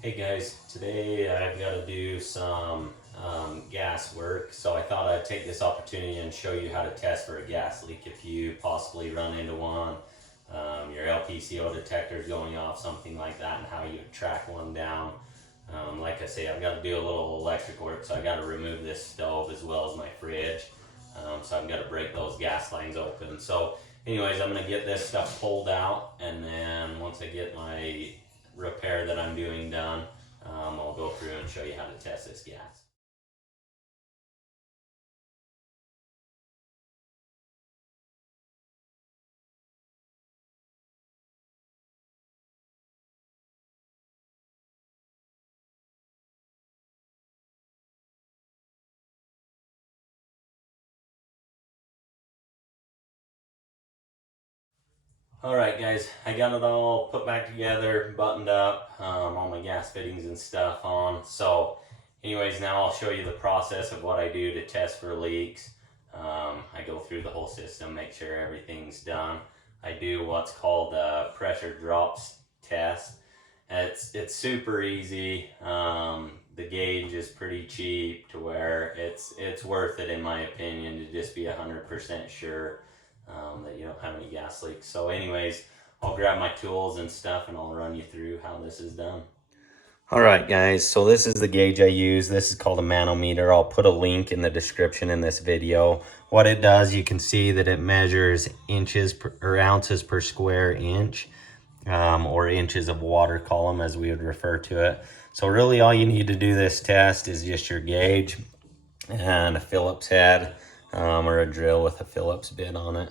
Hey guys, today I've got to do some gas work, so I thought I'd take this opportunity and show you how to test for a gas leak if you possibly run into one. Your LPCO detector is going off, something like that, and how you track one down. Like I say, I've got to do a little electric work, so I got to remove this stove as well as my fridge. So I've got to break those gas lines open. So anyways, I'm going to get this stuff pulled out, and then once I get my repair that I'm doing done, I'll go through and show you how to test this gas. Alright guys, I got it all put back together, buttoned up, all my gas fittings and stuff on. So anyways, now I'll show you the process of what I do to test for leaks. I go through the whole system, make sure everything's done. I do what's called a pressure drops test. It's super easy. The gauge is pretty cheap to where it's worth it in my opinion to just be 100% sure that you don't have any gas leaks. So anyways, I'll grab my tools and stuff and I'll run you through how this is done. All right guys, so this is the gauge I use. This is called a manometer. I'll put a link in the description in this video. What it does, you can see that it measures inches or ounces per square inch, or inches of water column as we would refer to it. So really all you need to do this test is just your gauge and a Phillips head, or a drill with a Phillips bit on it.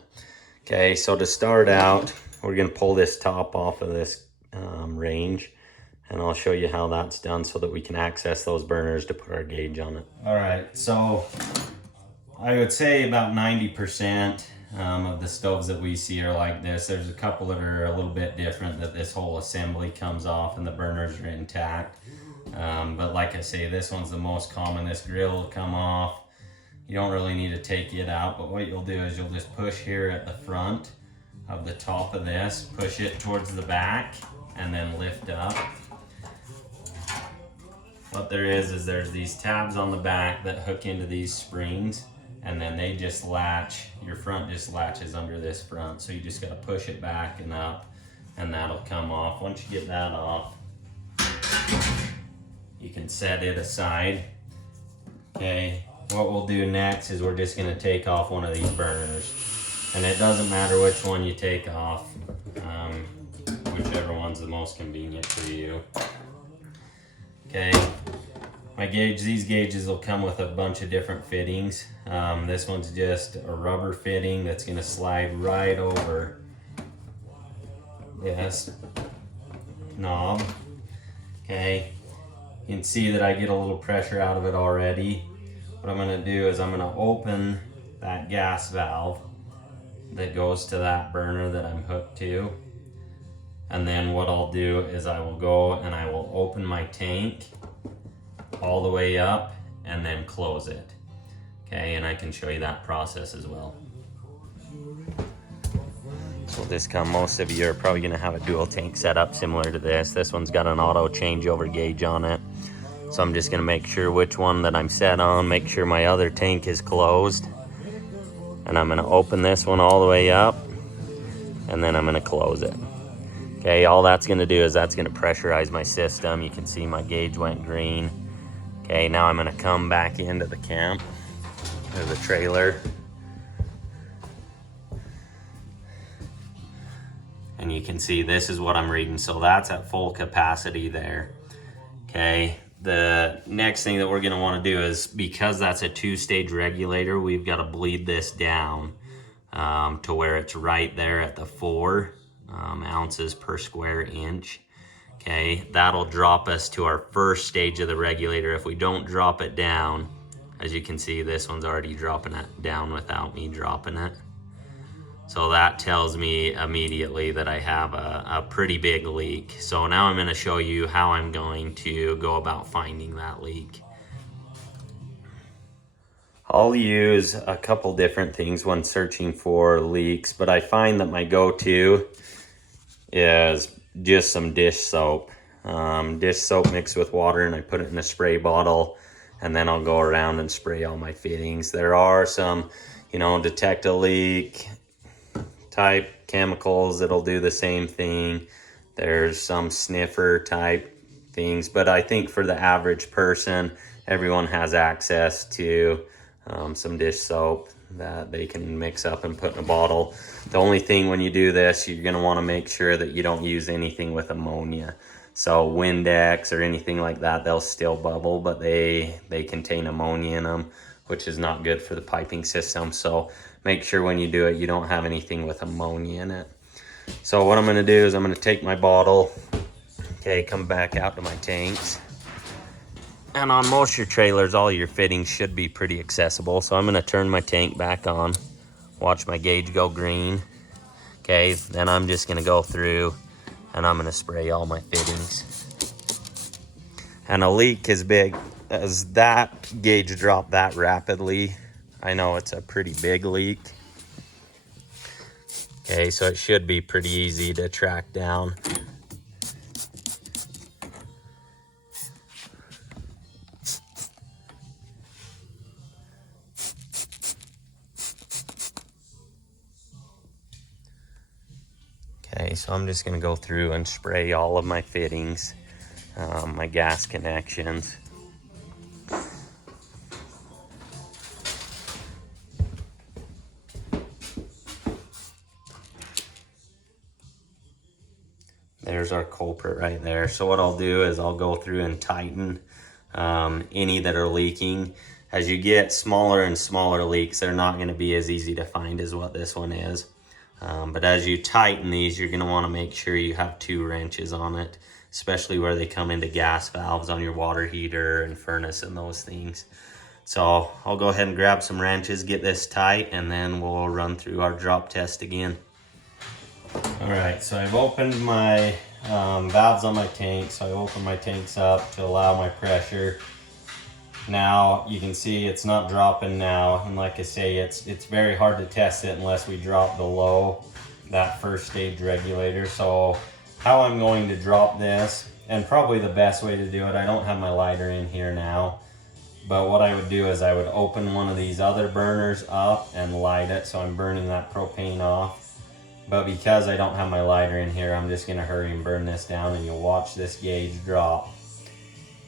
Okay, so to start out, we're gonna pull this top off of this range, and I'll show you how that's done so that we can access those burners to put our gauge on it. All right, so I would say about 90% of the stoves that we see are like this. There's a couple that are a little bit different, that this whole assembly comes off and the burners are intact. But like I say, this one's the most common. This grill will come off. You don't really need to take it out, but what you'll do is you'll just push here at the front of the top of this, push it towards the back, and then lift up. What there is there's these tabs on the back that hook into these springs, and then they just latch, your front just latches under this front. So you just gotta push it back and up, and that'll come off. Once you get that off, you can set it aside. Okay, what we'll do next is we're just gonna take off one of these burners. And it doesn't matter which one you take off, whichever one's the most convenient for you. Okay, my gauge, these gauges will come with a bunch of different fittings. This one's just a rubber fitting that's gonna slide right over this knob. Okay, you can see that I get a little pressure out of it already. What I'm gonna do is I'm gonna open that gas valve that goes to that burner that I'm hooked to. And then what I'll do is I will go and I will open my tank all the way up and then close it. Okay, and I can show you that process as well. So most of you are probably gonna have a dual tank setup similar to this. This one's got an auto changeover gauge on it. So I'm just gonna make sure which one that I'm set on, make sure my other tank is closed. And I'm gonna open this one all the way up, and then I'm gonna close it. Okay, all that's gonna do is that's gonna pressurize my system. You can see my gauge went green. Okay, now I'm gonna come back into the camp, or the trailer. And you can see this is what I'm reading. So that's at full capacity there. Okay, the next thing that we're gonna wanna do is, because that's a 2-stage regulator, we've gotta bleed this down to where it's right there at the 4 ounces per square inch. Okay, that'll drop us to our first stage of the regulator. If we don't drop it down, as you can see, this one's already dropping it down without me dropping it. So that tells me immediately that I have a pretty big leak. So now I'm gonna show you how I'm going to go about finding that leak. I'll use a couple different things when searching for leaks, but I find that my go-to is just some dish soap. dish soap mixed with water, and I put it in a spray bottle, and then I'll go around and spray all my fittings. There are some, detect a leak type chemicals that'll do the same thing. There's some sniffer type things, but I think for the average person, everyone has access to some dish soap that they can mix up and put in a bottle. The only thing when you do this, you're going to want to make sure that you don't use anything with ammonia. So Windex or anything like that, they'll still bubble, but they contain ammonia in them, which is not good for the piping system. So make sure when you do it, you don't have anything with ammonia in it. So what I'm going to do is I'm going to take my bottle, okay, come back out to my tanks. And on most of your trailers, all your fittings should be pretty accessible. So I'm going to turn my tank back on, watch my gauge go green. Okay, then I'm just going to go through and I'm going to spray all my fittings. And a leak as big as that gauge dropped that rapidly, I know it's a pretty big leak. Okay, so it should be pretty easy to track down. Okay, so I'm just going to go through and spray all of my fittings, my gas connections. There's our culprit right there. So what I'll do is I'll go through and tighten any that are leaking. As you get smaller and smaller leaks, they're not going to be as easy to find as what this one is. But as you tighten these, you're going to want to make sure you have 2 wrenches on it, especially where they come into gas valves on your water heater and furnace and those things. So I'll go ahead and grab some wrenches, get this tight, and then we'll run through our drop test again. All right, so I've opened my valves on my tank. So I opened my tanks up to allow my pressure. Now you can see it's not dropping now, and like I say, it's very hard to test it unless we drop below that first stage regulator. So how I'm going to drop this, and probably the best way to do it, I don't have my lighter in here now, but what I would do is I would open one of these other burners up and light it, so I'm burning that propane off. But because I don't have my lighter in here, I'm just going to hurry and burn this down, and you'll watch this gauge drop.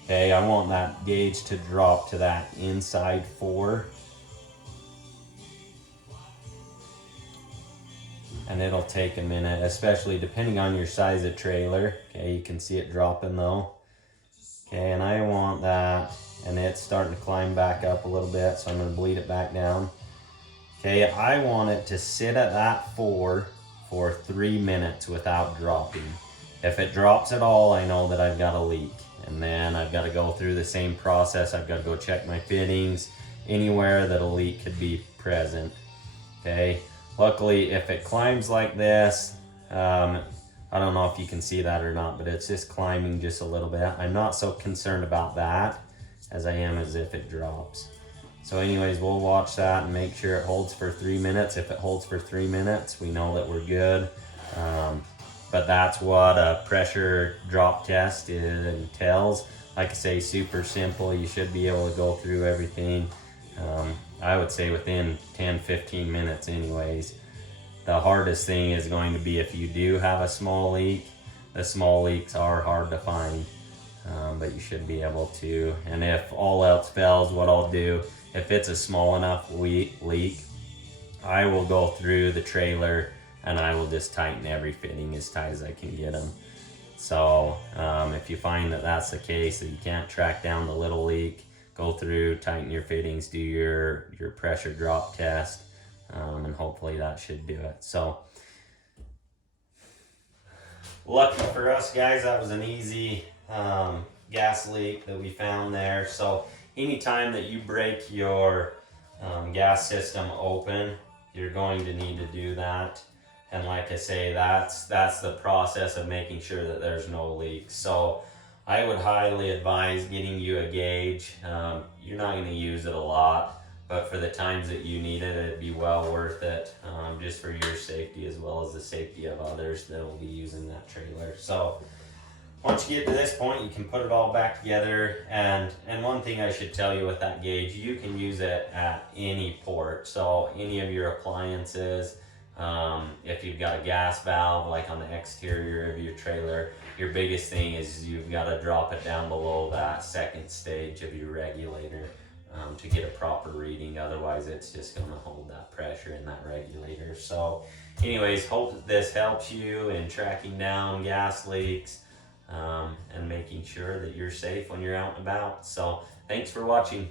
Okay, I want that gauge to drop to that inside 4. And it'll take a minute, especially depending on your size of trailer. Okay, you can see it dropping though. Okay, and I want that, and it's starting to climb back up a little bit, so I'm going to bleed it back down. Okay, I want it to sit at that 4 for 3 minutes without dropping. If it drops at all, I know that I've got a leak. And then I've got to go through the same process. I've got to go check my fittings, anywhere that a leak could be present. Okay, luckily if it climbs like this, I don't know if you can see that or not, but it's just climbing just a little bit. I'm not so concerned about that as I am as if it drops. So anyways, we'll watch that and make sure it holds for 3 minutes. If it holds for 3 minutes, we know that we're good. But that's what a pressure drop test entails. Like I say, super simple. You should be able to go through everything, I would say within 10-15 minutes anyways. The hardest thing is going to be if you do have a small leak. The small leaks are hard to find, but you should be able to. And if all else fails, what I'll do, if it's a small enough leak, I will go through the trailer and I will just tighten every fitting as tight as I can get them. So if you find that that's the case, that you can't track down the little leak, go through, tighten your fittings, do your pressure drop test, and hopefully that should do it. So lucky for us guys, that was an easy gas leak that we found there. So anytime that you break your gas system open, you're going to need to do that. And like I say, that's the process of making sure that there's no leaks. So I would highly advise getting you a gauge. You're not going to use it a lot, but for the times that you need it, it'd be well worth it, just for your safety as well as the safety of others that will be using that trailer. So Once you get to this point, you can put it all back together. And one thing I should tell you with that gauge, you can use it at any port. So any of your appliances, if you've got a gas valve like on the exterior of your trailer, your biggest thing is you've got to drop it down below that second stage of your regulator to get a proper reading. Otherwise, it's just going to hold that pressure in that regulator. So anyways, hope that this helps you in tracking down gas leaks and making sure that you're safe when you're out and about. So thanks for watching.